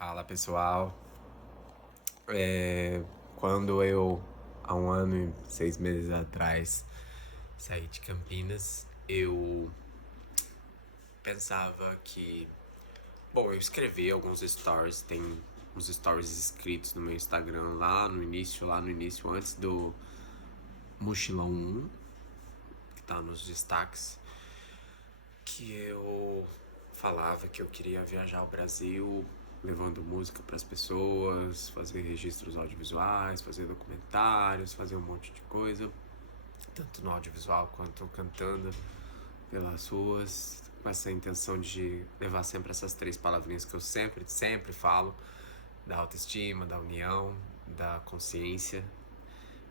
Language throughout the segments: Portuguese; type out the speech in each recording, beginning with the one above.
Fala pessoal, é, quando eu, há 1 ano e 6 meses atrás, saí de Campinas, eu pensava que, bom, eu escrevi alguns stories, tem uns stories escritos no meu Instagram lá no início, antes do Mochilão 1, que tá nos destaques, que eu falava que eu queria viajar ao Brasil, levando música para as pessoas, fazer registros audiovisuais, fazer documentários, fazer um monte de coisa, tanto no audiovisual quanto cantando pelas ruas, com essa intenção de levar sempre essas 3 palavrinhas que eu sempre falo, da autoestima, da união, da consciência,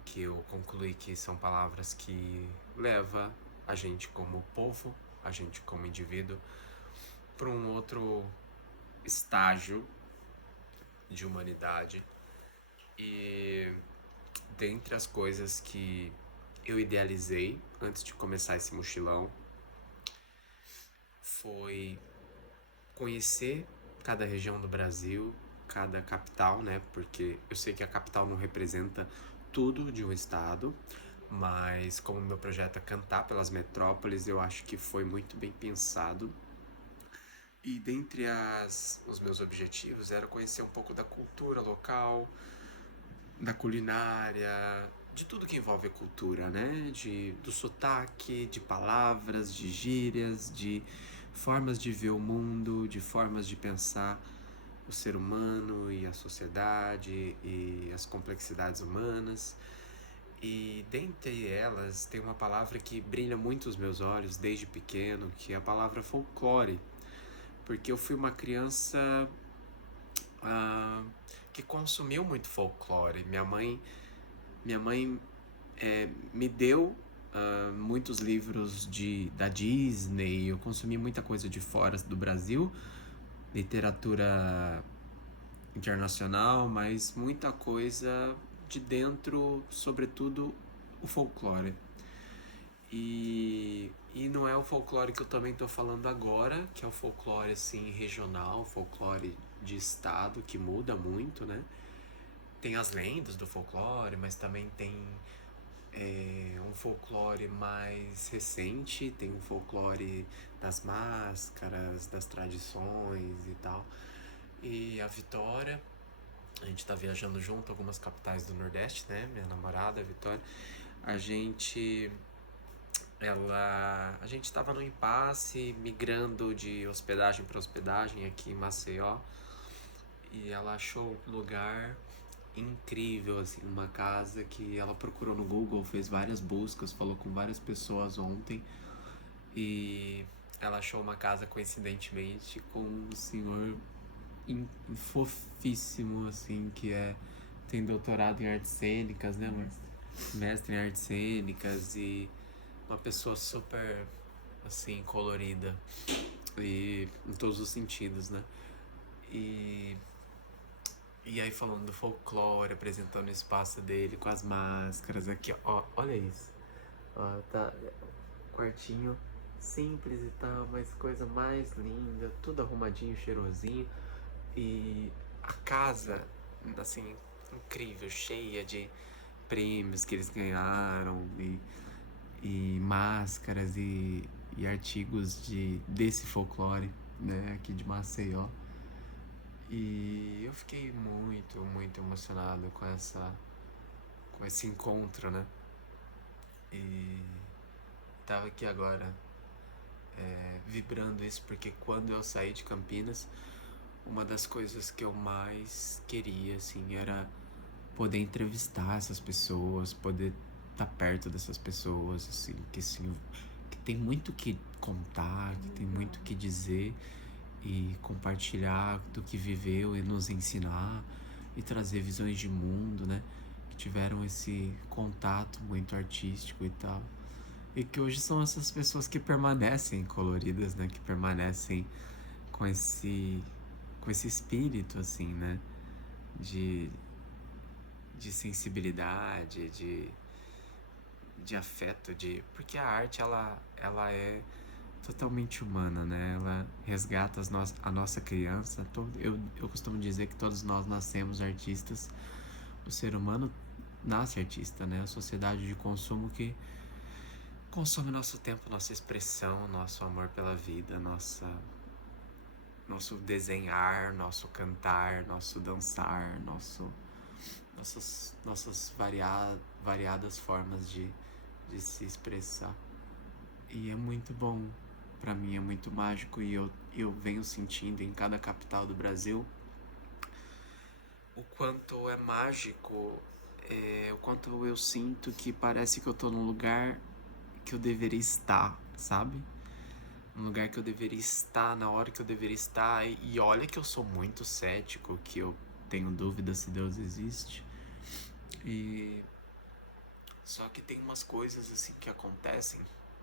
que eu concluí que são palavras que levam a gente como povo, a gente como indivíduo, para um outro estágio de humanidade. E dentre as coisas que eu idealizei antes de começar esse mochilão foi conhecer cada região do Brasil, cada capital, né? Porque eu sei que a capital não representa tudo de um estado, mas como meu projeto é cantar pelas metrópoles, eu acho que foi muito bem pensado. E dentre os meus objetivos era conhecer um pouco da cultura local, da culinária, de tudo que envolve a cultura, né? Do sotaque, de palavras, de gírias, de formas de ver o mundo, de formas de pensar o ser humano e a sociedade e as complexidades humanas. E dentre elas tem uma palavra que brilha muito os meus olhos desde pequeno, que é a palavra folclore. Porque eu fui uma criança ah, que consumiu muito folclore. Minha mãe me deu muitos livros da Disney, eu consumi muita coisa de fora do Brasil, literatura internacional, mas muita coisa de dentro, sobretudo o folclore. E não é o folclore que eu também tô falando agora, que é o folclore assim regional, folclore de estado, que muda muito, né? Tem as lendas do folclore, mas também tem um folclore mais recente, tem um folclore das máscaras, das tradições e tal. E a Vitória, a gente tá viajando junto algumas capitais do Nordeste, né? Minha namorada, a Vitória. A gente a gente estava no impasse, migrando de hospedagem para hospedagem aqui em Maceió, e ela achou um lugar incrível, assim, uma casa que ela procurou no Google, fez várias buscas, falou com várias pessoas ontem, e ela achou uma casa coincidentemente com um senhor fofíssimo, assim, tem doutorado em artes cênicas, né, mas mestre em artes cênicas, e uma pessoa super assim colorida e em todos os sentidos, né? E e aí falando do folclore, apresentando o espaço dele com as máscaras aqui, ó, olha isso. Ó, tá quartinho simples e tal, mas coisa mais linda, tudo arrumadinho, cheirosinho. E a casa, assim, incrível, cheia de prêmios que eles ganharam e máscaras e artigos desse folclore, né, aqui de Maceió. E eu fiquei muito emocionado com esse encontro, né? E tava aqui agora vibrando isso porque quando eu saí de Campinas, uma das coisas que eu mais queria, assim, era poder entrevistar essas pessoas, poder estar perto dessas pessoas, assim, que tem muito que contar, que tem muito que dizer e compartilhar do que viveu e nos ensinar e trazer visões de mundo, né? Que tiveram esse contato muito artístico e tal. E que hoje são essas pessoas que permanecem coloridas, né? Que permanecem com esse espírito, assim, né? De, de sensibilidade, de afeto, porque a arte ela é totalmente humana, né? Ela resgata a nossa criança. Eu costumo dizer que todos nós nascemos artistas. O ser humano nasce artista, né? A sociedade de consumo que consome nosso tempo, nossa expressão, nosso amor pela vida, nosso desenhar, nosso cantar, nosso dançar, nossas variadas formas de se expressar. E é muito bom, pra mim é muito mágico, e eu venho sentindo em cada capital do Brasil o quanto é mágico, o quanto eu sinto que parece que eu tô num lugar que eu deveria estar, sabe? Um lugar que eu deveria estar, na hora que eu deveria estar. E olha que eu sou muito cético, que eu tenho dúvida se Deus existe. E só que tem umas coisas assim que acontecem,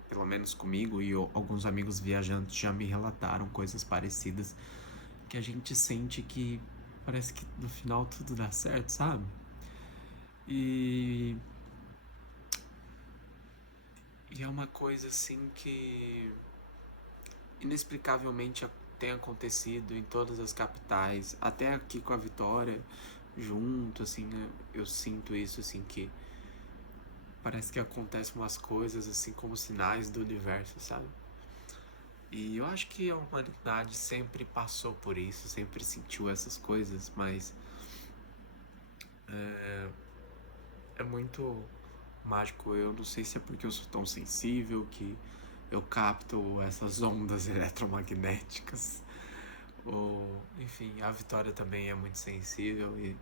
pelo menos comigo, e alguns amigos viajantes já me relataram coisas parecidas, que a gente sente que parece que no final tudo dá certo, sabe? E, e é uma coisa assim que inexplicavelmente tem acontecido em todas as capitais, até aqui com a Vitória, junto, assim, eu sinto isso, assim, que parece que acontecem umas coisas, assim, como sinais do universo, sabe? E eu acho que a humanidade sempre passou por isso, sempre sentiu essas coisas, mas é muito mágico. Eu não sei se é porque eu sou tão sensível que eu capto essas ondas eletromagnéticas, ou enfim, a Vitória também é muito sensível e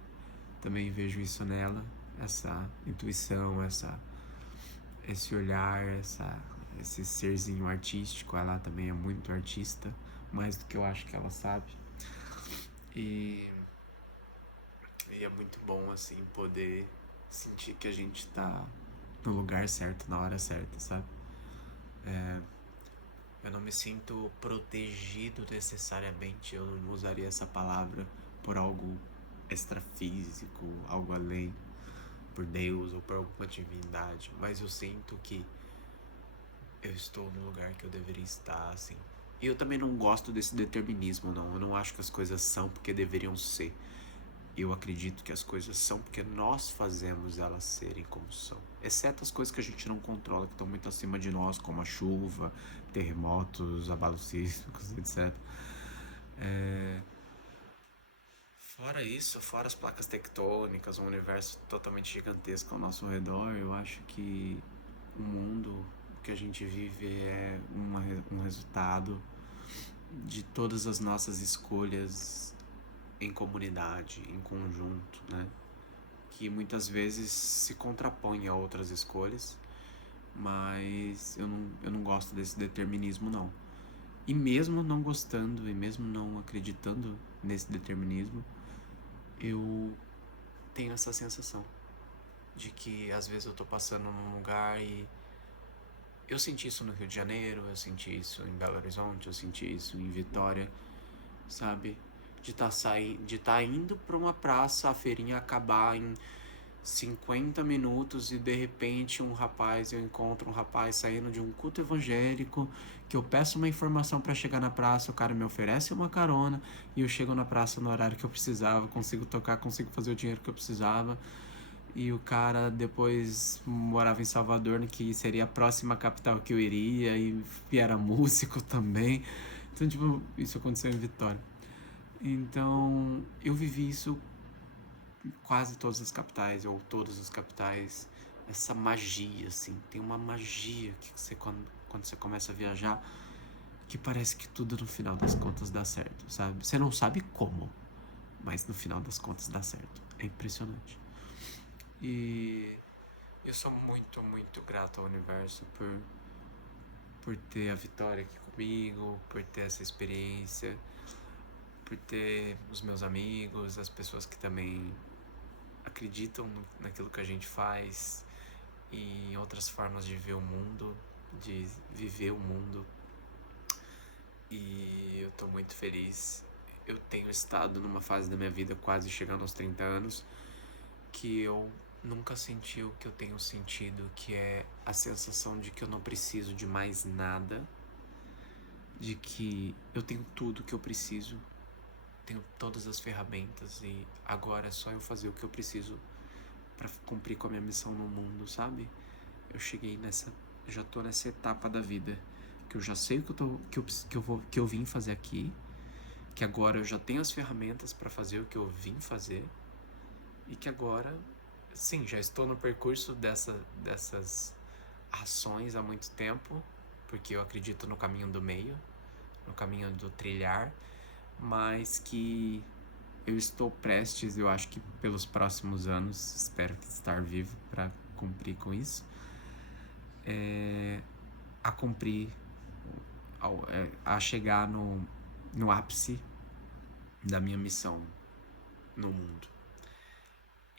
também vejo isso nela, essa intuição, esse olhar, esse serzinho artístico. Ela também é muito artista, mais do que eu acho que ela sabe. E, e é muito bom, assim, poder sentir que a gente tá no lugar certo, na hora certa, sabe? Eu não me sinto protegido necessariamente, eu não usaria essa palavra por algo extrafísico, algo além, por Deus ou por alguma divindade, mas eu sinto que eu estou no lugar que eu deveria estar, assim. E eu também não gosto desse determinismo, não. Eu não acho que as coisas são porque deveriam ser. Eu acredito que as coisas são porque nós fazemos elas serem como são. Exceto as coisas que a gente não controla, que estão muito acima de nós, como a chuva, terremotos, abalos sísmicos, etc. Fora isso, fora as placas tectônicas, um universo totalmente gigantesco ao nosso redor, eu acho que o mundo que a gente vive é um resultado de todas as nossas escolhas em comunidade, em conjunto, né? Que muitas vezes se contrapõem a outras escolhas, mas eu não gosto desse determinismo, não. E mesmo não gostando, e mesmo não acreditando nesse determinismo, eu tenho essa sensação de que às vezes eu tô passando num lugar e eu senti isso no Rio de Janeiro, eu senti isso em Belo Horizonte, eu senti isso em Vitória, sabe? De tá indo pra uma praça, a feirinha acabar em 50 minutos e de repente eu encontro um rapaz saindo de um culto evangélico, que eu peço uma informação para chegar na praça, o cara me oferece uma carona e eu chego na praça no horário que eu precisava, consigo tocar, consigo fazer o dinheiro que eu precisava. E o cara depois morava em Salvador, que seria a próxima capital que eu iria, e era músico também. Então, tipo, isso aconteceu em Vitória. Então, eu vivi isso em quase todas as capitais, ou todas as capitais. Essa magia, assim. Tem uma magia que você, quando você começa a viajar, que parece que tudo no final das contas dá certo, sabe? Você não sabe como, mas no final das contas dá certo. É impressionante. E eu sou muito, muito grato ao universo por ter a Vitória aqui comigo, por ter essa experiência, por ter os meus amigos, as pessoas que também acreditam naquilo que a gente faz e em outras formas de ver o mundo, de viver o mundo. E eu tô muito feliz. Eu tenho estado numa fase da minha vida, quase chegando aos 30 anos, que eu nunca senti o que eu tenho sentido, que é a sensação de que eu não preciso de mais nada, de que eu tenho tudo que eu preciso, tenho todas as ferramentas e agora é só eu fazer o que eu preciso pra cumprir com a minha missão no mundo, sabe? Eu cheguei nessa, já tô nessa etapa da vida que eu já sei o que eu vim fazer aqui, que agora eu já tenho as ferramentas pra fazer o que eu vim fazer e que agora, sim, já estou no percurso dessas ações há muito tempo, porque eu acredito no caminho do meio, no caminho do trilhar, mas que eu estou prestes, eu acho que pelos próximos anos, espero que estar vivo para cumprir com isso, a cumprir, a chegar no ápice da minha missão no mundo.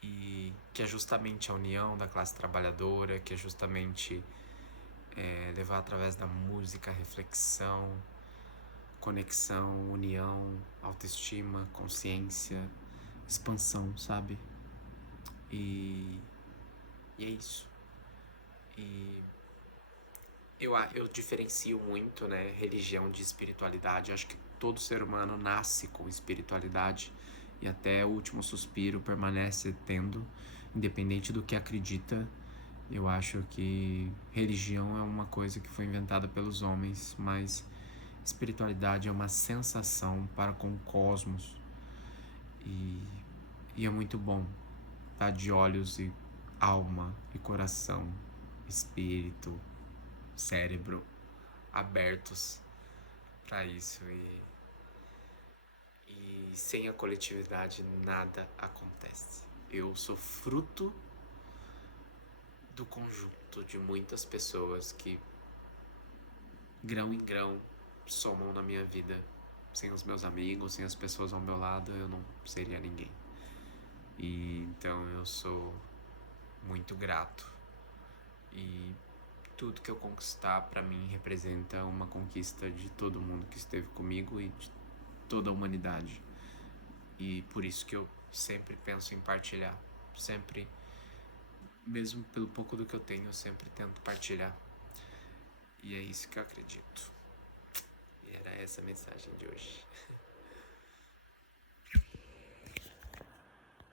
E que é justamente a união da classe trabalhadora, que é justamente levar através da música, reflexão, conexão, união, autoestima, consciência, expansão, sabe? E é isso. E eu diferencio muito, né, religião de espiritualidade. Eu acho que todo ser humano nasce com espiritualidade e até o último suspiro permanece tendo, independente do que acredita. Eu acho que religião é uma coisa que foi inventada pelos homens, mas espiritualidade é uma sensação para com o cosmos e, e é muito bom estar de olhos e alma e coração, espírito, cérebro abertos para isso e sem a coletividade nada acontece. Eu sou fruto do conjunto de muitas pessoas que grão em grão somam na minha vida. Sem os meus amigos, sem as pessoas ao meu lado, eu não seria ninguém. E então eu sou muito grato. E tudo que eu conquistar para mim representa uma conquista de todo mundo que esteve comigo e de toda a humanidade. E por isso que eu sempre penso em partilhar. Sempre, mesmo pelo pouco do que eu tenho, eu sempre tento partilhar. E é isso que eu acredito. E era essa a mensagem de hoje.